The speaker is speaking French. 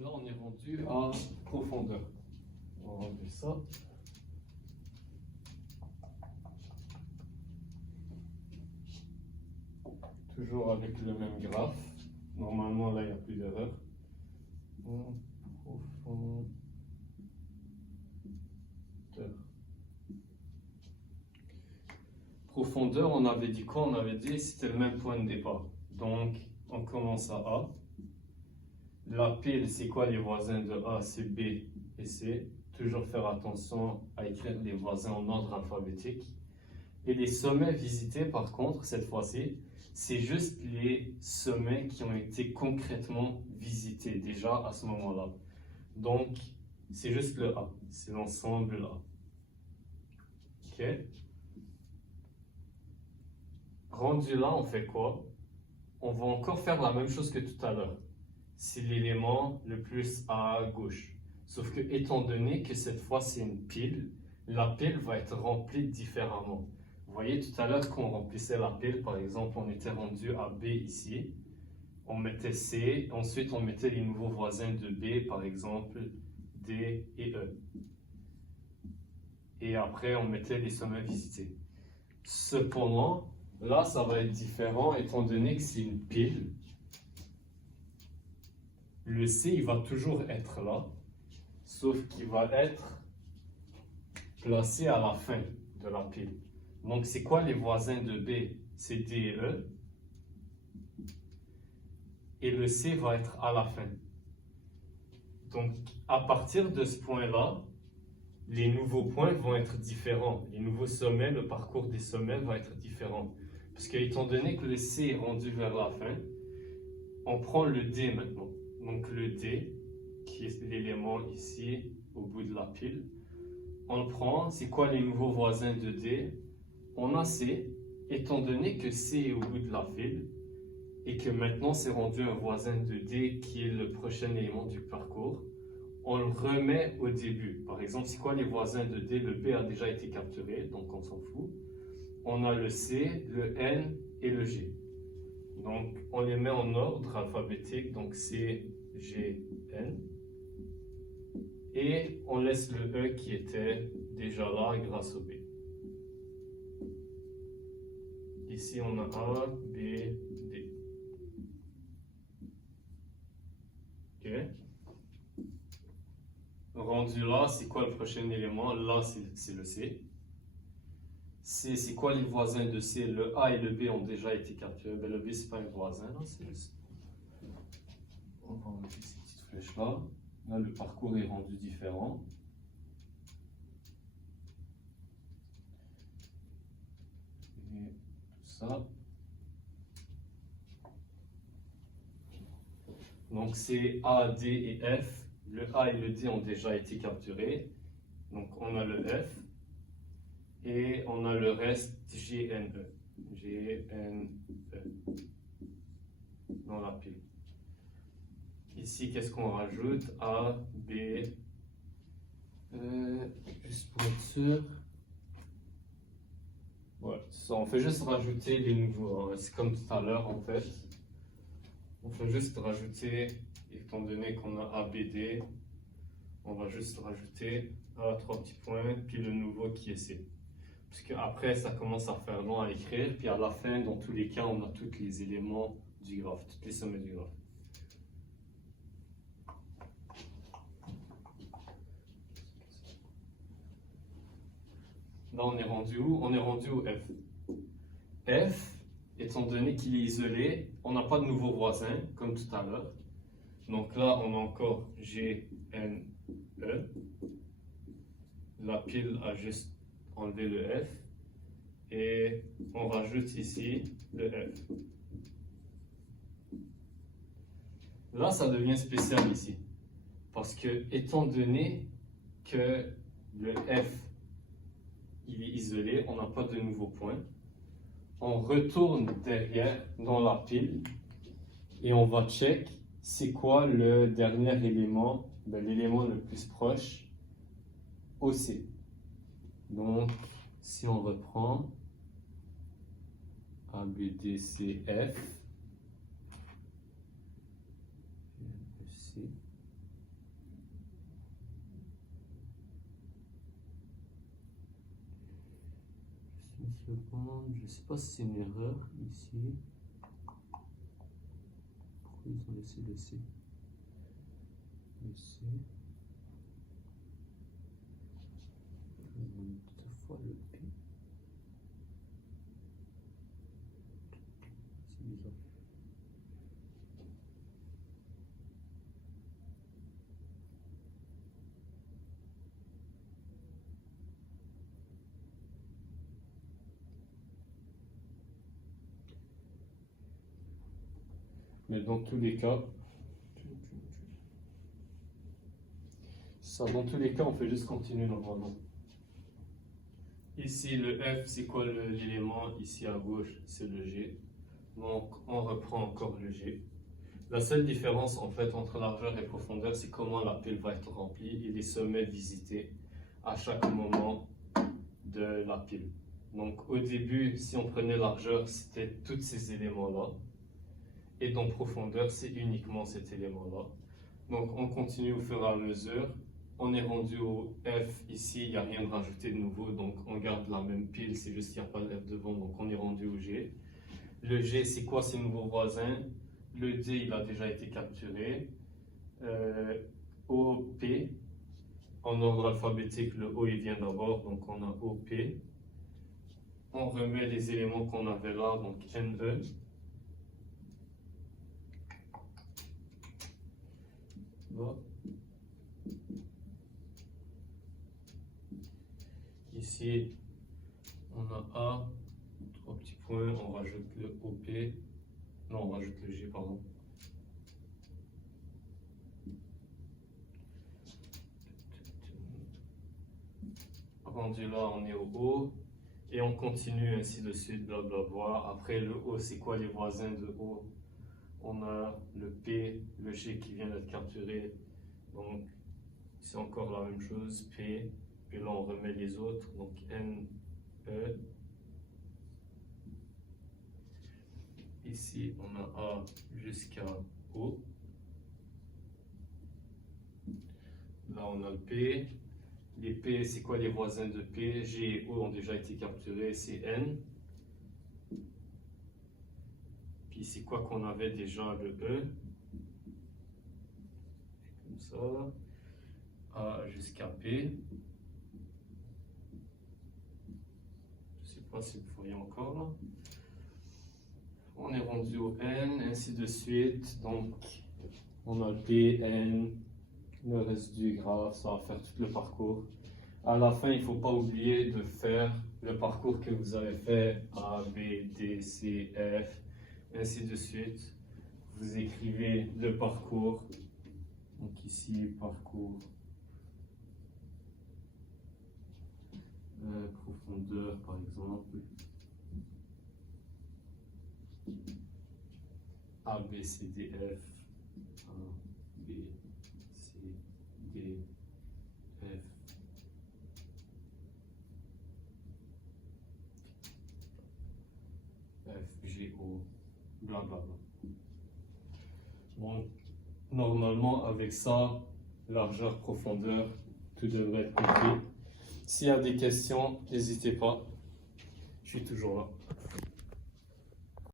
Là, on est rendu à profondeur. On va enlever ça. Toujours avec le même graphe. Normalement, là, il n'y a plus d'erreur. Profondeur. Profondeur, on avait dit quoi? On avait dit c'était le même point de départ. Donc, on commence à A. La pile, c'est quoi les voisins de A? C'est B et C. Toujours faire attention à écrire les voisins en ordre alphabétique. Et les sommets visités, par contre, cette fois-ci, c'est juste les sommets qui ont été concrètement visités déjà à ce moment-là. Donc, c'est juste le A. C'est l'ensemble A. OK? Rendu là, on fait quoi? On va encore faire la même chose que tout à l'heure. C'est l'élément le plus à gauche. Sauf que, étant donné que cette fois c'est une pile, la pile va être remplie différemment. Vous voyez tout à l'heure qu'on remplissait la pile, par exemple, on était rendu à B ici. On mettait C, ensuite on mettait les nouveaux voisins de B, par exemple D et E. Et après on mettait les sommets visités. Cependant, là ça va être différent étant donné que c'est une pile. Le C, il va toujours être là, sauf qu'il va être placé à la fin de la pile. Donc, c'est quoi les voisins de B? C'est D et E. Et le C va être à la fin. Donc, à partir de ce point-là, les nouveaux points vont être différents. Les nouveaux sommets, le parcours des sommets va être différent. Parce que, étant donné que le C est rendu vers la fin, on prend le D maintenant. Donc le D, qui est l'élément ici, au bout de la pile, on le prend. C'est quoi les nouveaux voisins de D? On a C, étant donné que C est au bout de la file, et que maintenant c'est rendu un voisin de D qui est le prochain élément du parcours, on le remet au début. Par exemple, c'est quoi les voisins de D? Le B a déjà été capturé, donc on s'en fout. On a le C, le N et le G. Donc, on les met en ordre alphabétique, donc C, G, N. Et on laisse le E qui était déjà là grâce au B. Ici, on a A, B, D. OK. Rendu là, c'est quoi le prochain élément? Là, c'est le C. C, c'est quoi les voisins de C? Le A et le B ont déjà été capturés. Ben, le B, c'est pas un voisin, là, c'est le C. On va enlever ces petites flèches-là. Là, le parcours est rendu différent. Et tout ça. Donc, c'est A, D et F. Le A et le D ont déjà été capturés. Donc, on a le F. Et on a le reste GNE. GNE. Dans la pile. Ici, qu'est-ce qu'on rajoute? A, B. Juste pour être sûr. Voilà, ça, on fait juste rajouter les nouveaux. Hein. C'est comme tout à l'heure en fait. On fait juste rajouter, étant donné qu'on a A, B, D, on va juste rajouter A, 3 petits points, puis le nouveau qui est C. Parce qu'après, ça commence à faire long à écrire, puis à la fin, dans tous les cas, on a tous les éléments du graphe, tous les sommets du graphe. Là, on est rendu où? On est rendu au F. F, étant donné qu'il est isolé, on n'a pas de nouveau voisin, comme tout à l'heure. Donc là, on a encore G, N, E. La pile a juste enlevé le F. Et on rajoute ici le F. Là, ça devient spécial ici. Parce que, étant donné que le F il est isolé, on n'a pas de nouveau point. On retourne derrière dans la pile et on va check c'est quoi le dernier élément, l'élément le plus proche au C. Donc, si on reprend A, B, D, C, F, C. seconde, je ne sais pas si c'est une erreur ici. Pourquoi ils ont laissé le C? Le C. Deux fois le P. C'est bizarre. Mais dans tous les cas, dans tous les cas, on fait juste continuer normalement. Ici, le F, c'est quoi l'élément? Ici à gauche, c'est le G. Donc, on reprend encore le G. La seule différence, en fait, entre largeur et profondeur, c'est comment la pile va être remplie et les sommets visités à chaque moment de la pile. Donc, au début, si on prenait largeur, c'était tous ces éléments-là. Et dans profondeur, c'est uniquement cet élément-là. Donc, on continue au fur et à mesure. On est rendu au F ici, il n'y a rien de rajouté de nouveau, donc on garde la même pile, c'est juste qu'il n'y a pas de F devant, donc on est rendu au G. Le G, c'est quoi ces nouveaux voisins? Le D, il a déjà été capturé. OP, en ordre alphabétique, le O, il vient d'abord, donc on a OP. On remet les éléments qu'on avait là, donc NE. Là. Ici, on a A, 3 petits points, on rajoute le OP, non, on rajoute le G, pardon. Rendu là, on est au O, et on continue ainsi de suite, blablabla. Après, le O, c'est quoi les voisins de O? On a le P, le G qui vient d'être capturé, donc c'est encore la même chose, P. Puis là, on remet les autres, donc N, E. Ici, on a A jusqu'à O. Là, on a le P. Les P, c'est quoi les voisins de P? G et O ont déjà été capturés, c'est N. Puis c'est quoi qu'on avait déjà, le E? Comme ça. A jusqu'à P. Si vous voyez encore là. On est rendu au N, ainsi de suite. Donc, on a le P, N, le reste du graphe, ça va faire tout le parcours. À la fin, il ne faut pas oublier de faire le parcours que vous avez fait, A, B, D, C, F, ainsi de suite. Vous écrivez le parcours. Donc ici, parcours. Profondeur par exemple, A, B, C, D, F, A, B, C, D, F, F, G, O, blablabla. Donc, normalement, avec ça, largeur, profondeur, tout devrait être compris. S'il y a des questions, n'hésitez pas, je suis toujours là.